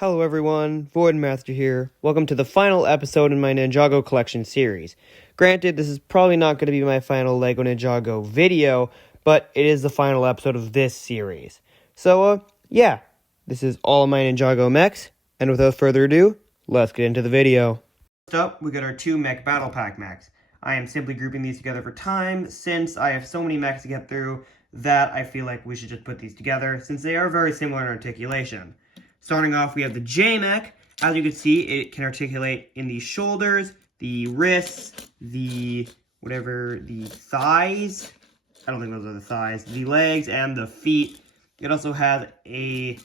Hello everyone, Void Master here. Welcome to the final episode in my Ninjago collection series. Granted, this is probably not going to be my final LEGO Ninjago video, but it is the final episode of this series. So, yeah, this is all of my Ninjago mechs, and without further ado, let's get into the video. First up, we got our two mech battle pack mechs. I am simply grouping these together for time, since I have so many mechs to get through that I feel like we should just put these together, since they are very similar in articulation. Starting off, we have the J-Mech. As you can see, it can articulate in the shoulders, the wrists, the thighs. I don't think those are the thighs. The legs and the feet. It also has a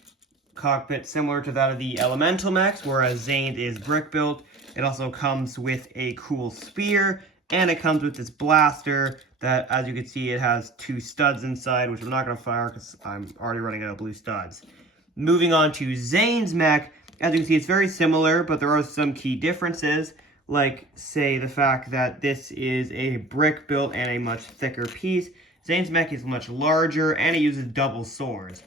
cockpit similar to that of the Elemental Mechs, whereas Zane's is brick built. It also comes with a cool spear, and it comes with this blaster that, as you can see, it has two studs inside, which I'm not going to fire because I'm already running out of blue studs. Moving on to Zane's mech, as you can see, it's very similar, but there are some key differences, like, say, the fact that this is a brick built and a much thicker piece. Zane's mech is much larger, and it uses double swords.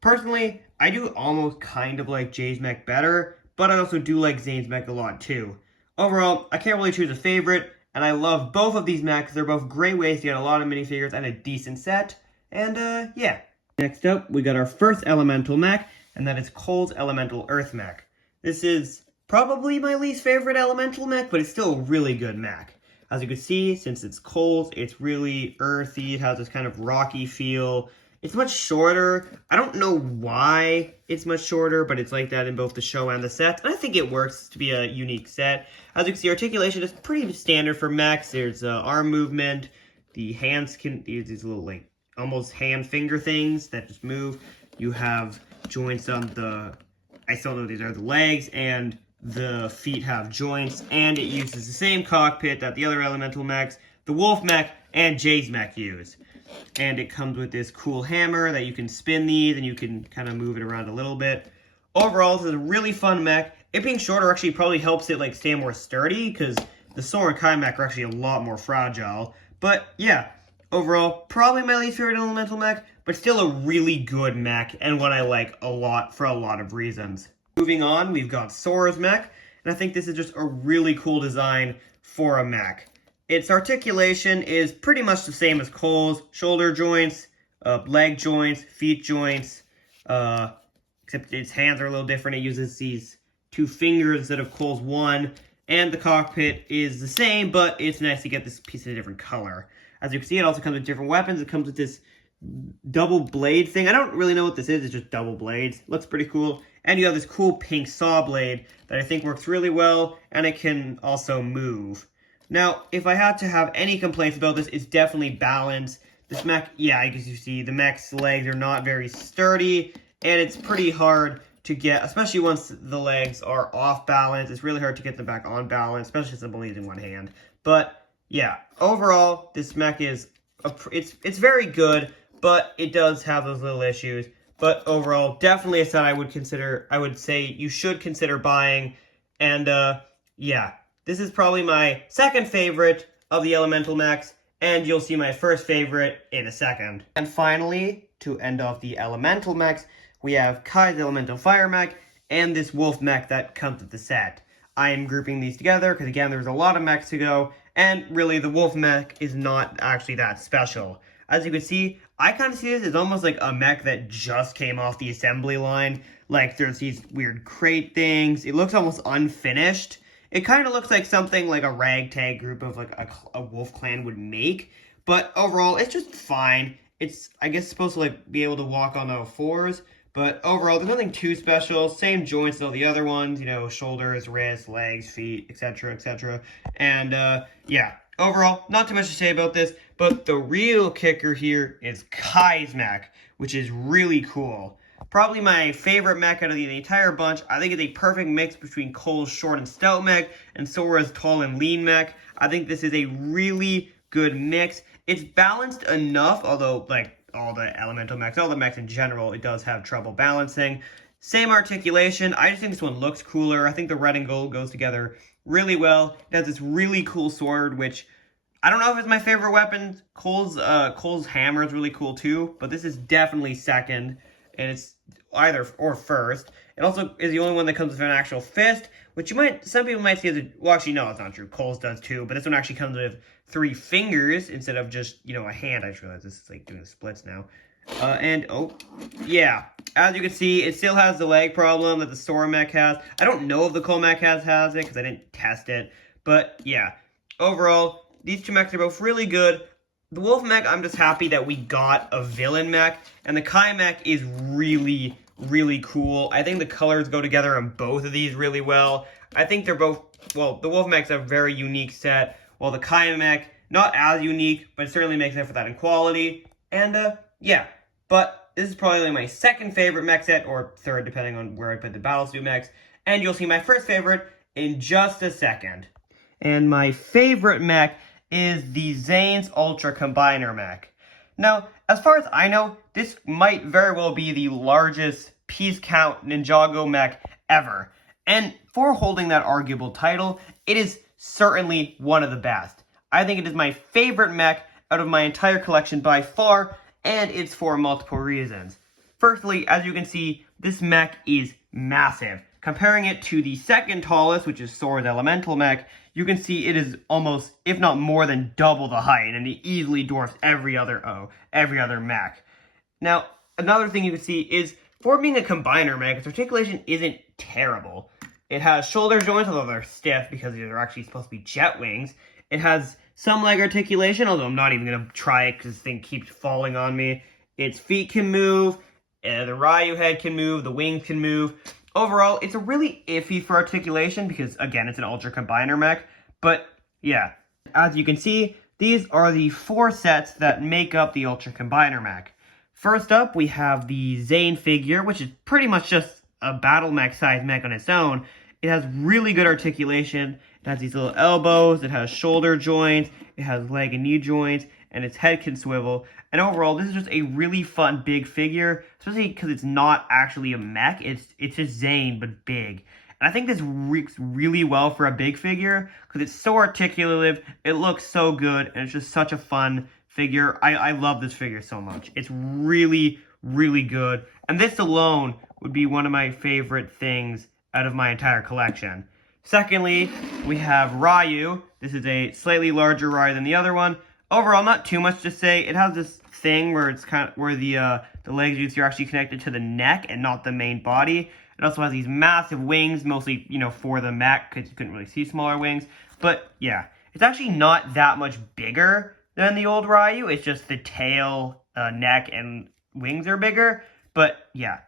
Personally, I do almost kind of like Jay's mech better, but I also do like Zane's mech a lot too. Overall, I can't really choose a favorite, and I love both of these mechs. They're both great ways to get a lot of minifigures and a decent set, and yeah. Next up, we got our first Elemental mech, and that is Cole's Elemental Earth mech. This is probably my least favorite Elemental mech, but it's still a really good mech. As you can see, since it's Cole's, it's really earthy. It has this kind of rocky feel. It's much shorter. I don't know why it's much shorter, but it's like that in both the show and the set. And I think it works to be a unique set. As you can see, articulation is pretty standard for mechs. There's arm movement. The hands can use these little, like, almost hand finger things that just move. You have joints on the, I still know these are the legs, and the feet have joints, and it uses the same cockpit that the other Elemental mechs, the Wolf mech, and Jay's mech use. And it comes with this cool hammer that you can spin these, and you can kind of move it around a little bit. Overall, this is a really fun mech. It being shorter actually probably helps it like stay more sturdy, because the Sora and Kai mech are actually a lot more fragile. But yeah, overall, probably my least favorite Elemental mech, but still a really good mech, and one I like a lot for a lot of reasons. Moving on, we've got Sora's mech, and I think this is just a really cool design for a mech. Its articulation is pretty much the same as Cole's: shoulder joints, leg joints, feet joints, except its hands are a little different. It uses these two fingers instead of Cole's one, and the cockpit is the same, but it's nice to get this piece in a different color. As you can see, it also comes with different weapons. It comes with this double blade thing. I don't really know what this is. It's just double blades. Looks pretty cool. And you have this cool pink saw blade that I think works really well, and it can also move. Now, if I had to have any complaints about this, it's definitely balance. This mech, yeah, I guess you see the mech's legs are not very sturdy, and it's pretty hard to get, especially once the legs are off balance. It's really hard to get them back on balance, especially since I'm only using one hand. But yeah, overall, this mech is, it's very good, but it does have those little issues. But overall, definitely a set I would say you should consider buying. And yeah, this is probably my second favorite of the Elemental mechs, and you'll see my first favorite in a second. And finally, to end off the Elemental mechs, we have Kai's Elemental Fire mech and this Wolf mech that comes with the set. I am grouping these together because, again, there's a lot of mechs to go, and really the Wolf mech is not actually that special. As you can see, I kind of see this as almost like a mech that just came off the assembly line. Like, there's these weird crate things. It looks almost unfinished. It kind of looks like something like a ragtag group of like a wolf clan would make. But overall, it's just fine. It's, I guess, supposed to like be able to walk on all fours. But overall, there's nothing too special. Same joints as all the other ones, you know, shoulders, wrists, legs, feet, etc., etc. And yeah, overall, not too much to say about this. But the real kicker here is Kai's mech, which is really cool. Probably my favorite mech out of the entire bunch. I think it's a perfect mix between Cole's short and stout mech and Sora's tall and lean mech. I think this is a really good mix. It's balanced enough, although, like all the Elemental mechs, all the mechs in general, it does have trouble balancing. Same articulation. I just think this one looks cooler. I think the red and gold goes together really well. It has this really cool sword, which I don't know if it's my favorite weapon. Cole's hammer is really cool too, but this is definitely second. And it's either or first. It also is the only one that comes with an actual fist, which some people might see as well, actually, no, that's not true. Cole's does too, but this one actually comes with 3 fingers instead of just, a hand. I just realized this is like doing the splits now. Yeah, as you can see, it still has the leg problem that the Sora mech has. I don't know if the Cole mech has it, because I didn't test it, but yeah. Overall, these 2 mechs are both really good. The Wolf mech, I'm just happy that we got a villain mech, and the Kai mech is really, really cool. I think the colors go together on both of these really well. I think they're both, well, the Wolf mech's a very unique set, while the Kai mech, not as unique, but it certainly makes up for that in quality. And, yeah. But this is probably my second favorite mech set, or third, depending on where I put the Battlesuit mechs. And you'll see my first favorite in just a second. And my favorite mech is the Zane's Ultra Combiner mech. Now, as far as I know, this might very well be the largest piece count Ninjago mech ever. And for holding that arguable title, it is certainly one of the best. I think it is my favorite mech out of my entire collection by far, and it's for multiple reasons. Firstly, as you can see, this mech is massive. Comparing it to the second tallest, which is Sora's Elemental mech, you can see it is almost, if not more than double the height, and it easily dwarfs every other mech. Now, another thing you can see is, for being a combiner mech, its articulation isn't terrible. It has shoulder joints, although they're stiff because they're actually supposed to be jet wings. It has some leg articulation, although I'm not even going to try it because this thing keeps falling on me. Its feet can move, the Ryu head can move, the wings can move. Overall, it's a really iffy for articulation because, again, it's an Ultra Combiner mech. But, yeah, as you can see, these are the 4 sets that make up the Ultra Combiner mech. First up, we have the Zane figure, which is pretty much just a battle mech size mech on its own. It has really good articulation. It has these little elbows, it has shoulder joints, it has leg and knee joints, and its head can swivel. And overall, this is just a really fun big figure, especially because it's not actually a mech, it's just Zane, but big. And I think this works really well for a big figure, because it's so articulative, it looks so good, and it's just such a fun figure. I love this figure so much. It's really, really good. And this alone would be one of my favorite things out of my entire collection. Secondly, we have Ryu. This is a slightly larger Ryu than the other one. Overall, not too much to say. It has this thing where it's where the legs you see are actually connected to the neck and not the main body. It also has these massive wings, mostly for the mech because you couldn't really see smaller wings. But yeah, it's actually not that much bigger than the old Ryu. It's just the tail, neck, and wings are bigger. But yeah.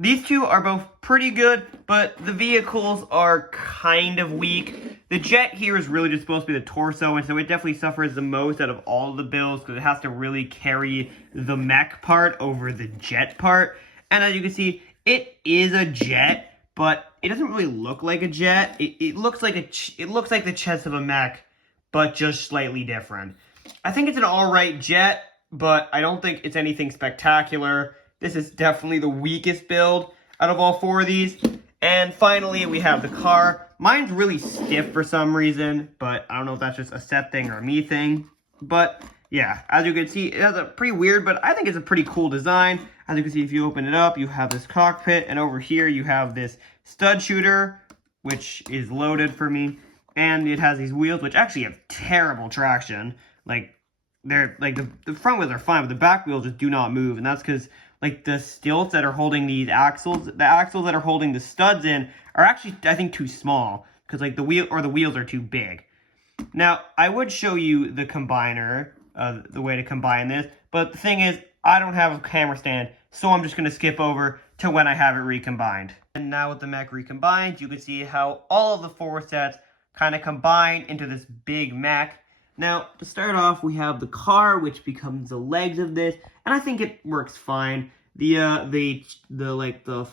These 2 are both pretty good, but the vehicles are kind of weak. The jet here is really just supposed to be the torso, and so it definitely suffers the most out of all of the builds because it has to really carry the mech part over the jet part. And as you can see, it is a jet, but it doesn't really look like a jet. It looks like the chest of a mech, but just slightly different. I think it's an alright jet, but I don't think it's anything spectacular. This is definitely the weakest build out of all 4 of these. And finally, we have the car. Mine's really stiff for some reason, but I don't know if that's just a set thing or a me thing. But yeah, as you can see, it has a pretty weird, but I think it's a pretty cool design. As you can see, if you open it up, you have this cockpit, and over here you have this stud shooter, which is loaded for me. And it has these wheels, which actually have terrible traction. The front wheels are fine, but the back wheels just do not move, and that's because the stilts that are holding the axles that are holding the studs in are actually, I think, too small because the wheels are too big. Now, I would show you the combiner, the way to combine this, but the thing is, I don't have a camera stand, so I'm just going to skip over to when I have it recombined. And now with the mech recombined, you can see how all of the 4 sets kind of combine into this big mech. Now, to start off, we have the car, which becomes the legs of this, and I think it works fine. The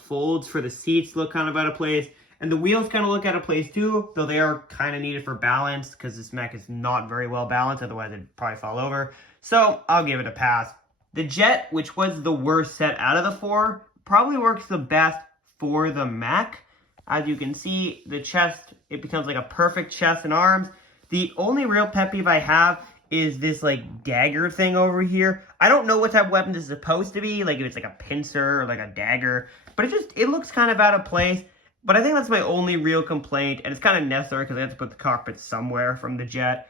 folds for the seats look kind of out of place, and the wheels kind of look out of place too, though they are kind of needed for balance, because this mech is not very well balanced, otherwise it'd probably fall over. So, I'll give it a pass. The jet, which was the worst set out of the 4, probably works the best for the mech. As you can see, the chest, it becomes like a perfect chest and arms. The only real pet peeve I have is this, like, dagger thing over here. I don't know what type of weapon this is supposed to be, like if it's like a pincer or like a dagger, but it looks kind of out of place. But I think that's my only real complaint, and it's kind of necessary because I have to put the cockpit somewhere from the jet.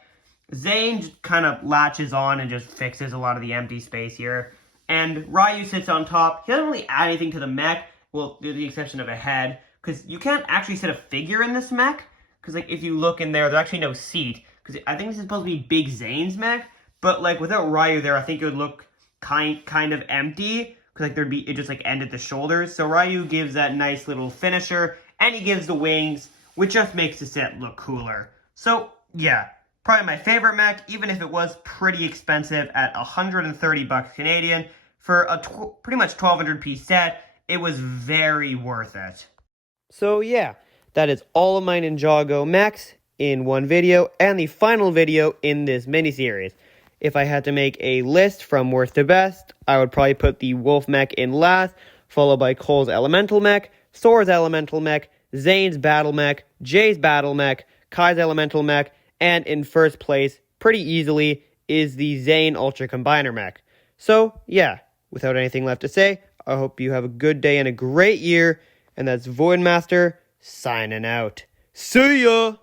Zane just kind of latches on and just fixes a lot of the empty space here. And Ryu sits on top. He doesn't really add anything to the mech, well, with the exception of a head, because you can't actually set a figure in this mech. Because, like, if you look in there, there's actually no seat. Because I think this is supposed to be Big Zane's mech, but, like, without Ryu there, I think it would look kind of empty. Because, like, it just, like, end at the shoulders. So Ryu gives that nice little finisher, and he gives the wings, which just makes the set look cooler. So, yeah, probably my favorite mech, even if it was pretty expensive at 130 bucks Canadian. For a pretty much 1,200 piece set, it was very worth it. So, yeah, that is all of my Ninjago mechs in one video, and the final video in this miniseries. If I had to make a list from worst to best, I would probably put the Wolf mech in last, followed by Cole's Elemental mech, Sora's Elemental mech, Zane's Battle mech, Jay's Battle mech, Kai's Elemental mech, and in first place, pretty easily, is the Zane Ultra Combiner mech. So, yeah, without anything left to say, I hope you have a good day and a great year, and that's Voidmaster signing out. See ya!